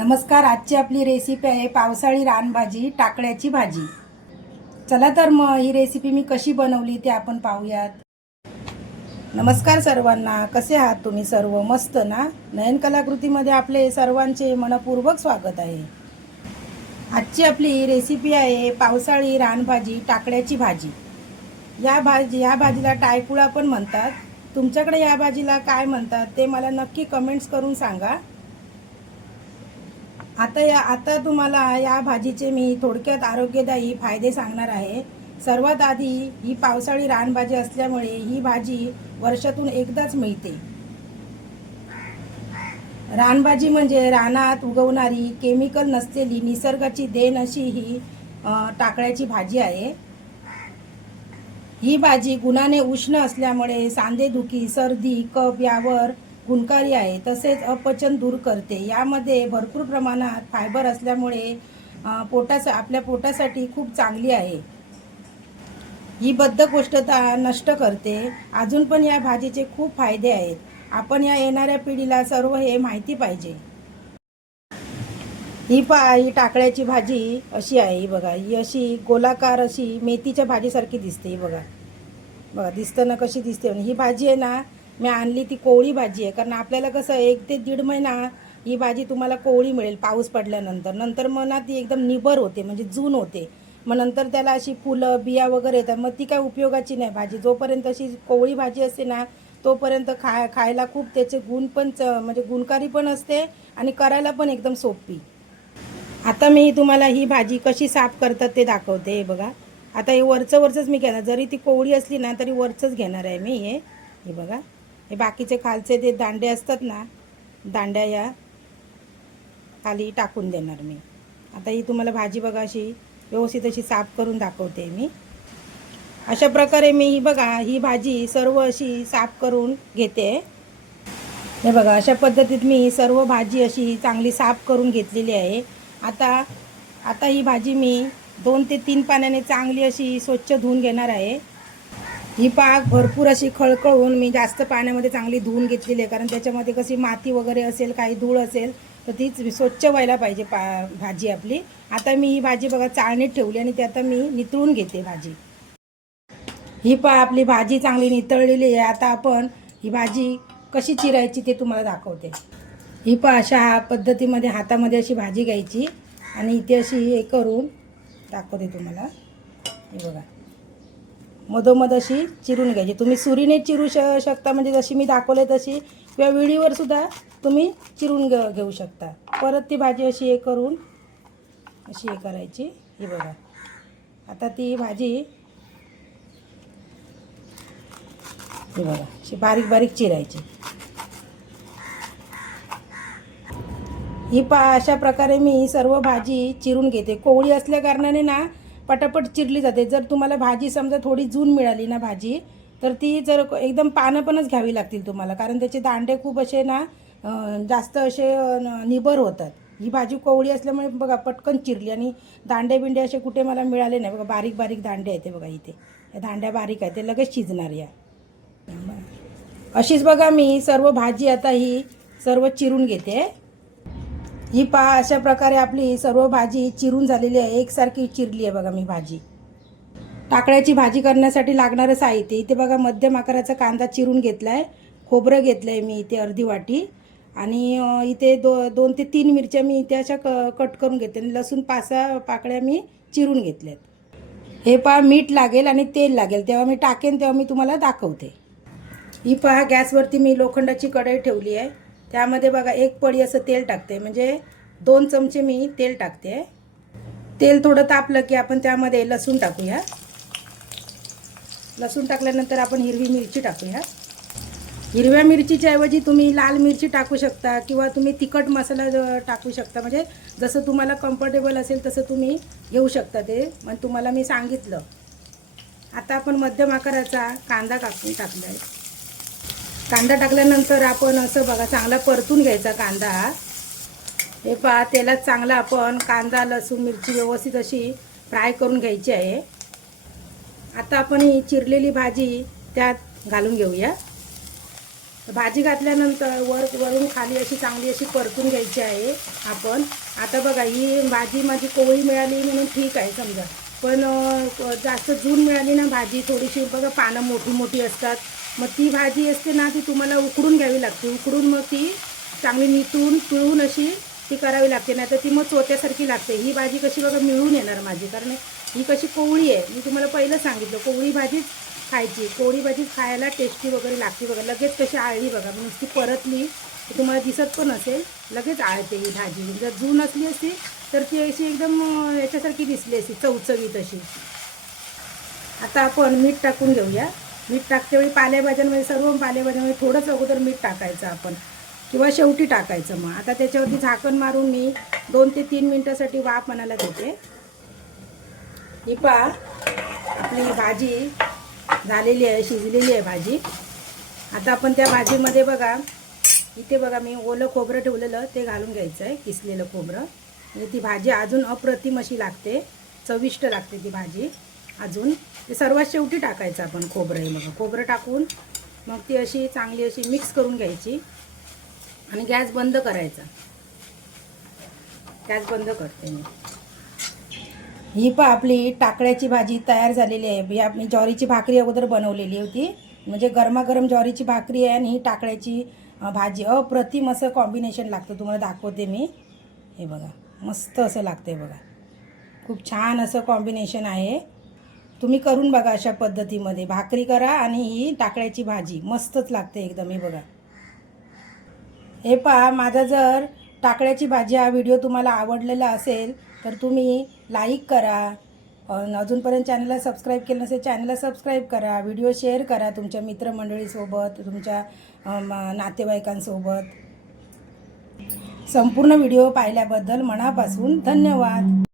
नमस्कार. आजची आपली रेसिपी आहे पावसाळी रानभाजी टाकळ्याची भाजी. चला तर मग ही रेसिपी मी कशी बनवली ते आपण पाहूयात. नमस्कार सर्वांना, कसे आहात तुम्ही सर्व? मस्त ना? नयन कलाकृतीमध्ये आपले सर्वांचे मनपूर्वक स्वागत आहे. आजची आपली रेसिपी आहे पावसाळी रानभाजी टाकळ्याची भाजी. या भाजीला टायकुळा पण म्हणतात. तुमच्याकडे या भाजीला काय म्हणतात ते मला नक्की कमेंट्स करून सांगा. आता तुम्हाला या भाजीचे मी थोडक्यात आरोग्यदायी फायदे सांगणार आहे. सर्वात आधी ही पावसाळी रानभाजी असल्यामुळे ही भाजी वर्षातून एकदाच मिळते. रानभाजी म्हणजे रानात उगवणारी, केमिकल नसलेली, निसर्गाची देण अशी ही टाकळ्याची भाजी आहे. ही भाजी गुणाने उष्ण असल्यामुळे सांधेदुखी, सर्दी, कफ यावर गुणकारी आहे. तसेच अपचन दूर करते. यामध्ये भरपूर प्रमाणात फायबर असल्यामुळे आपल्या पोटासाठी खूप चांगली आहे. ही बद्धकोष्ठता नष्ट करते. अजून पण या भाजीचे खूप फायदे आहेत. आपण या येणाऱ्या पिढीला सर्व हे माहिती पाहिजे. ही टाकळ्याची भाजी अशी आहे. ही बघा, ही अशी गोलाकार अशी मेथीच्या भाजीसारखी दिसते. ही बघा दिसतं ना कशी दिसते. ही भाजी आहे ना, मी आणली ती कोवळी भाजी आहे. कारण आपल्याला कसं 1 ते 1.5 महिना ही भाजी तुम्हाला कोवळी मिळेल पाऊस पडल्यानंतर. नंतर मग ना ती एकदम निबर होते, म्हणजे जून होते. मग नंतर त्याला अशी फुलं बिया वगैरे येतात. मग ती काय उपयोगाची नाही भाजी. जोपर्यंत अशी कोवळी भाजी असते ना तोपर्यंत खायला खूप त्याचे गुण पण म्हणजे गुणकारी पण असते आणि करायला पण एकदम सोपी. आता मी तुम्हाला ही भाजी कशी साफ करतात ते दाखवते. हे बघा, आता हे वरचंच मी घेणार. जरी ती कोवळी असली ना तरी वरचंच घेणार आहे मी. हे बघा, हे बाकीचे खालचे ते दांडे असतात ना, दांड्या या खाली टाकून देणार मी. आता ही तुम्हाला भाजी बघा अशी व्यवस्थित अशी साफ करून दाखवते मी. अशा प्रकारे मी ही भाजी सर्व अशी साफ करून घेते. हे बघा, अशा पद्धतीत मी सर्व भाजी अशी चांगली साफ करून घेतलेली आहे. आता ही भाजी मी 2 ते 3 पाण्याने चांगली अशी स्वच्छ धुवून घेणार आहे. ही पाक भरपूर अशी खळखळून मी जास्त पाण्यामध्ये चांगली धुवून घेतलेली आहे. कारण त्याच्यामध्ये कशी माती वगैरे असेल, काही धूळ असेल तर तीच स्वच्छ व्हायला पाहिजे भाजी आपली. आता मी ही भाजी बघा चाळणीत ठेवली आणि ती आता मी नितळून घेते भाजी. आपली भाजी चांगली नितळलेली आहे. आता आपण ही भाजी कशी चिरायची ते तुम्हाला दाखवते. अशा पद्धतीमध्ये हातामध्ये अशी भाजी घ्यायची आणि इथे अशी हे करून दाखवते तुम्हाला. हे बघा, मधोमध अशी चिरून घ्यायची. तुम्ही सुरीने चिरू शकता, म्हणजे जशी मी दाखवले तशी, किंवा विळीवर सुद्धा तुम्ही चिरून घेऊ शकता. परत ती भाजी अशी हे करून अशी हे करायची. ही बघा, आता ती भाजी हे बघा अशी बारीक बारीक चिरायची. अशा प्रकारे मी सर्व भाजी चिरून घेते. कोवळी असल्या कारणाने ना पटापट चिरली जाते. जर तुम्हाला भाजी समजा थोडी जून मिळाली ना भाजी, तर ती जर एकदम पानंच घ्यावी लागतील तुम्हाला. कारण त्याचे दांडे खूप असे ना जास्त असे निबर होतात. ही भाजी कोवळी असल्यामुळे बघा पटकन चिरली आणि दांडे बिंडे असे कुठे मला मिळाले नाही. बघा बारीक बारीक दांडे आहेत. बघा इथे या दांड्या बारीक आहेत, ते लगेच शिजणार. या अशीच बघा मी सर्व भाजी आता ही सर्व चिरून घेते. अशा प्रकारे आपली सर्व भाजी चिरून झालेली आहे. एकसारखी चिरली आहे बघा मी भाजी. टाकळ्याची भाजी करण्यासाठी लागणारं साहित्य इथे बघा, मध्यम आकाराचा कांदा चिरून घेतला आहे. खोबरं घेतलं आहे मी इथे अर्धी वाटी. आणि इथे 2 ते 3 मिरच्या मी इथे अशा कट करून घेते. आणि लसूण 5-6 पाकळ्या मी चिरून घेतल्यात. हे मीठ लागेल आणि तेल लागेल. तेव्हा मी टाकेन तेव्हा मी तुम्हाला दाखवते. गॅसवरती मी लोखंडाची कढई ठेवली आहे. त्यामध्ये बघा 1 पळी असं तेल टाकते, म्हणजे 2 चमचे मी तेल टाकते. तेल थोडं तापलं की आपण त्यामध्ये लसूण टाकूया. लसूण टाकल्यानंतर आपण हिरवी मिरची टाकूया. हिरव्या मिरचीच्या ऐवजी तुम्ही लाल मिरची टाकू शकता किंवा तुम्ही तिखट मसाला टाकू शकता. म्हणजे जसं तुम्हाला कम्फर्टेबल असेल तसं तुम्ही घेऊ शकता. ते मग तुम्हाला मी सांगितलं. आता आपण मध्यम आकाराचा कांदा टाकला आहे. कांदा टाकल्यानंतर आपण असं बघा चांगला परतून घ्यायचा कांदा. तेलात चांगला आपण कांदा, लसूण, मिरची व्यवस्थित अशी फ्राय करून घ्यायची आहे. आता आपण ही चिरलेली भाजी त्यात घालून घेऊया. भाजी घातल्यानंतर वरून खाली अशी चांगली अशी परतून घ्यायची आहे आपण. आता बघा ही भाजी माझी कोवळी मिळाली म्हणून ठीक आहे समजा, पण जास्त जून मिळाली ना भाजी थोडीशी बघा पानं मोठी मोठी असतात, मग ती भाजी असते ना ती तुम्हाला उकडून घ्यावी लागते. उकडून मग ती चांगली नितून पिळून अशी ती करावी लागते, नाही तर ती मग चोत्यासारखी लागते. ही भाजी कशी बघा मिळून येणार माझी, कारण ही कशी कोवळी आहे. मी तुम्हाला पहिलं सांगितलं कोवळी भाजीच खायची, कोवळी भाजी खायला टेस्टी वगैरे लागते. बघा लगेच कशी आळली बघा, नुसती परतली तर तुम्हाला दिसत पण असेल लगेच आळते ही भाजी. जर जून असली असती तर ती अशी एकदम याच्यासारखी दिसली असती चवचवीत अशी. आता आपण मीठ टाकून घेऊया. मीठ टाकते वेळी पालेभाज्यांमध्ये सर्व पालेभाज्यांमध्ये थोडंसं अगोदर मीठ टाकायचं आपण, किंवा शेवटी टाकायचं. मग आता त्याच्यावरती झाकण मारून मी 2 ते 3 मिनटासाठी वाफ म्हणायला देते. ही पहा आपली भाजी झालेली आहे, शिजलेली आहे भाजी. आता आपण त्या भाजीमध्ये बघा इथे बघा मी ओलं खोबरं ठेवलेलं ते घालून घ्यायचं आहे, किसलेलं खोबरं. म्हणजे ती भाजी अजून अप्रतिम अशी लागते, चविष्ट लागते ती भाजी अजून. ते सर्वात शेवटी टाकायचं आपण खोबरं. हे बघा खोबरं टाकून मग ती अशी चांगली अशी मिक्स करून घ्यायची आणि गॅस बंद करायचा. गॅस बंद करते मी. ही पण आपली टाकळ्याची भाजी तयार झालेली आहे. मी ज्वारीची भाकरी अगोदर बनवलेली होती, म्हणजे गरमागरम ज्वारीची भाकरी आहे आणि ही टाकळ्याची भाजी अप्रतिम असं कॉम्बिनेशन लागतं. तुम्हाला दाखवते मी. हे बघा मस्त असं लागते बघा, खूप छान असं कॉम्बिनेशन आहे. तुम्ही करून बघा अशा पद्धतीमध्ये. भाकरी करा आणि ही टाकळ्याची भाजी मस्तच लागते एकदम. हे बघा हे पहा, माझा जर टाकळ्याची भाजी हा व्हिडिओ तुम्हाला आवडलेला असेल तर तुम्ही लाईक करा. अजूनपर्यंत चॅनलला सबस्क्राईब केलं नसेल चॅनलला सबस्क्राईब करा. व्हिडिओ शेअर करा तुमच्या मित्रमंडळीसोबत, तुमच्या नातेवाईकांसोबत. संपूर्ण व्हिडिओ पाहिल्याबद्दल मनापासून धन्यवाद.